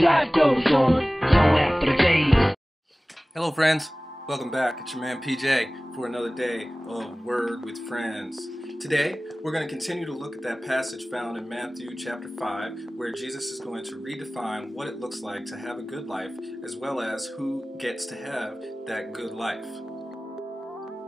life goes on long after the days. Hello friends, welcome back. It's your man PJ for another day of Word with Friends. Today we're going to continue to look at that passage found in Matthew chapter 5 where Jesus is going to redefine what it looks like to have a good life as well as who gets to have that good life.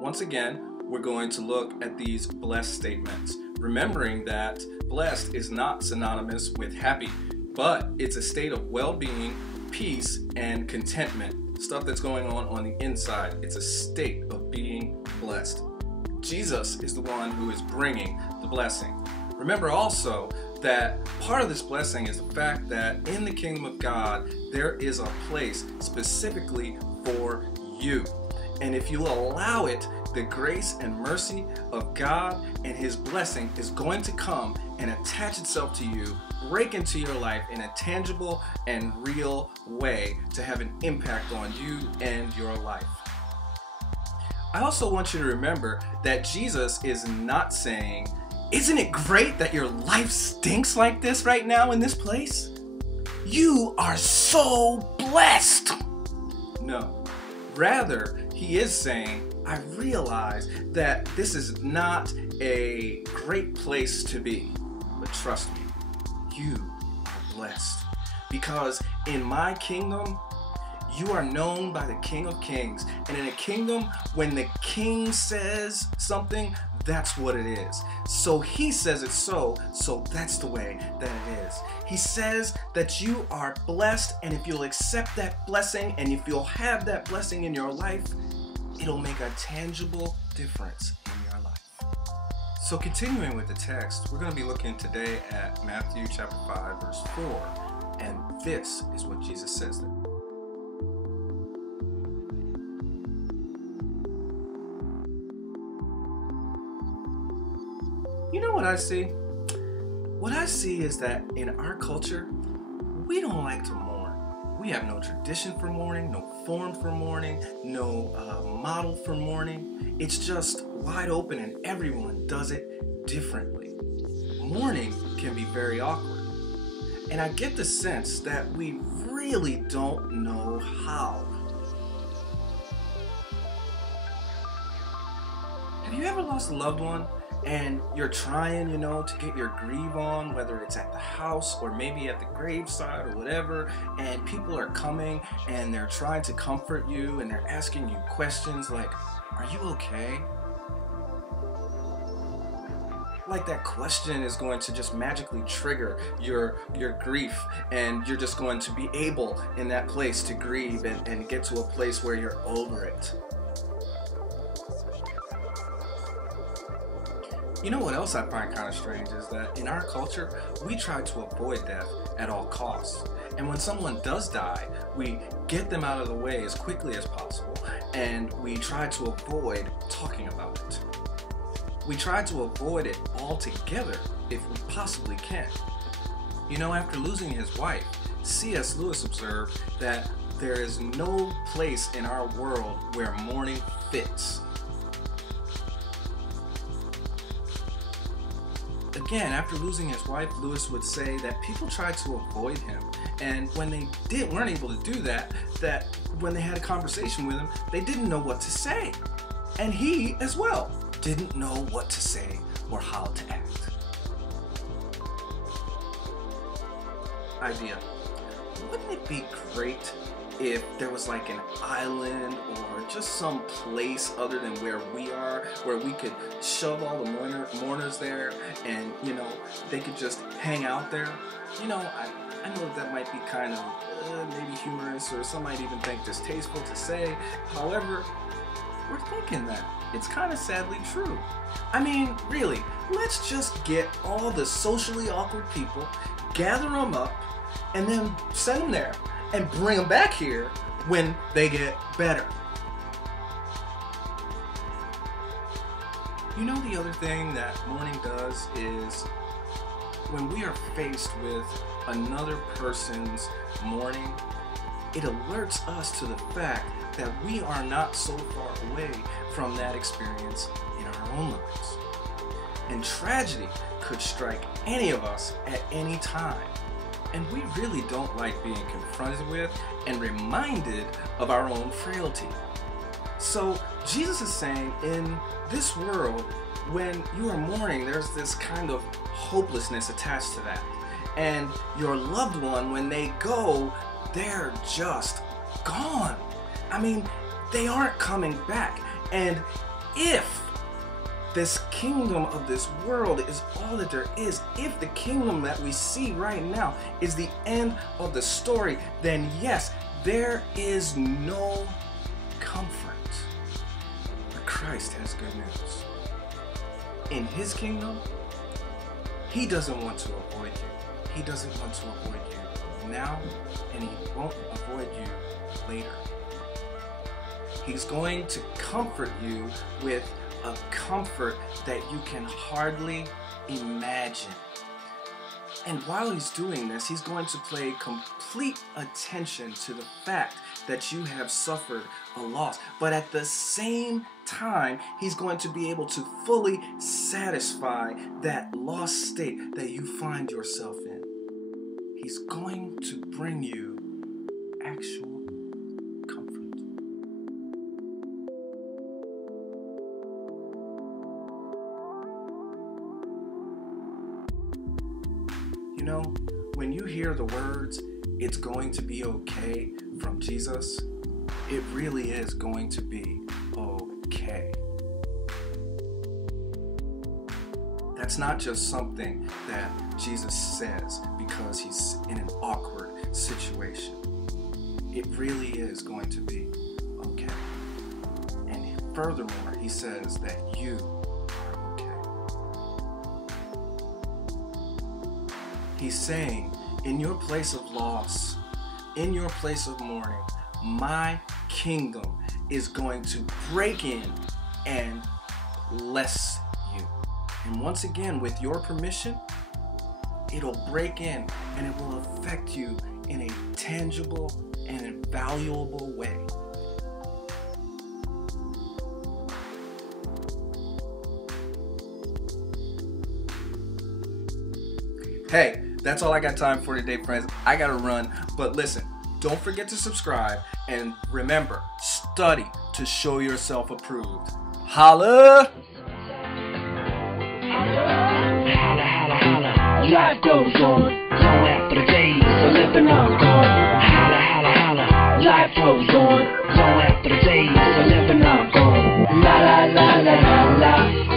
Once again, we're going to look at these blessed statements, remembering that blessed is not synonymous with happy, but it's a state of well-being, peace, and contentment. Stuff that's going on the inside. It's a state of being blessed. Jesus is the one who is bringing the blessing. Remember also that part of this blessing is the fact that in the kingdom of God, there is a place specifically for you. And if you allow it, the grace and mercy of God and His blessing is going to come and attach itself to you, break into your life in a tangible and real way to have an impact on you and your life. I also want you to remember that Jesus is not saying, "Isn't it great that your life stinks like this right now in this place? You are so blessed." No. Rather, He is saying, I realize that this is not a great place to be, but trust me, you are blessed. Because in my kingdom, you are known by the King of Kings. And in a kingdom, when the king says something, that's what it is. So He says it so that's the way that it is. He says that you are blessed, and if you'll accept that blessing, and if you'll have that blessing in your life, it'll make a tangible difference in your life. So continuing with the text, we're going to be looking today at Matthew chapter 5, verse 4, and this is what Jesus says there. You know what I see? What I see is that in our culture, we don't like to mourn. We have no tradition for mourning, no form for mourning, no model for mourning. It's just wide open and everyone does it differently. Mourning can be very awkward. And I get the sense that we really don't know how. Have you ever lost a loved one? And you're trying, to get your grieve on, whether it's at the house or maybe at the graveside or whatever, and people are coming and they're trying to comfort you and they're asking you questions like, are you okay? Like that question is going to just magically trigger your grief, and you're just going to be able in that place to grieve and get to a place where you're over it. You know what else I find kind of strange is that in our culture, we try to avoid death at all costs. And when someone does die, we get them out of the way as quickly as possible, and we try to avoid talking about it. We try to avoid it altogether if we possibly can. After losing his wife, C.S. Lewis observed that there is no place in our world where mourning fits. Again, after losing his wife, Lewis would say that people tried to avoid him, and when they weren't able to do that when they had a conversation with him, they didn't know what to say. And he, as well, didn't know what to say or how to act. Idea. Wouldn't it be great if there was like an island or just some place other than where we are, where we could shove all the mourners there and, they could just hang out there? I know that might be kind of maybe humorous, or some might even think distasteful to say. However, we're thinking that. It's kind of sadly true. I mean, really, let's just get all the socially awkward people, gather them up, and then send them there and bring them back here when they get better. The other thing that mourning does is when we are faced with another person's mourning, it alerts us to the fact that we are not so far away from that experience in our own lives. And tragedy could strike any of us at any time. And we really don't like being confronted with and reminded of our own frailty. So Jesus is saying, in this world, when you are mourning, there's this kind of hopelessness attached to that. And your loved one, when they go, they're just gone. I mean, they aren't coming back. And if this kingdom of this world is all that there is, if the kingdom that we see right now is the end of the story, then yes, there is no comfort. But Christ has good news. In his kingdom, he doesn't want to avoid you. He doesn't want to avoid you now, and he won't avoid you later. He's going to comfort you with a comfort that you can hardly imagine. And while he's doing this, he's going to pay complete attention to the fact that you have suffered a loss. But at the same time, he's going to be able to fully satisfy that lost state that you find yourself in. He's going to bring you actual comfort. You know, when you hear the words, "It's going to be okay" from Jesus, it really is going to be okay. That's not just something that Jesus says because he's in an awkward situation. It really is going to be okay. And furthermore, he says that you are okay. He's saying, in your place of loss, in your place of mourning, my kingdom is going to break in and bless you. And once again, with your permission, it'll break in and it will affect you in a tangible and invaluable way. Hey, that's all I got time for today, friends. I gotta run, but listen, don't forget to subscribe, and remember, study to show yourself approved. Holla! Holla, holla, holla. Life goes on, long after the days are living on gone. Holla, holla, holla. Life goes on, long after the days are living on gone. La la la la la la.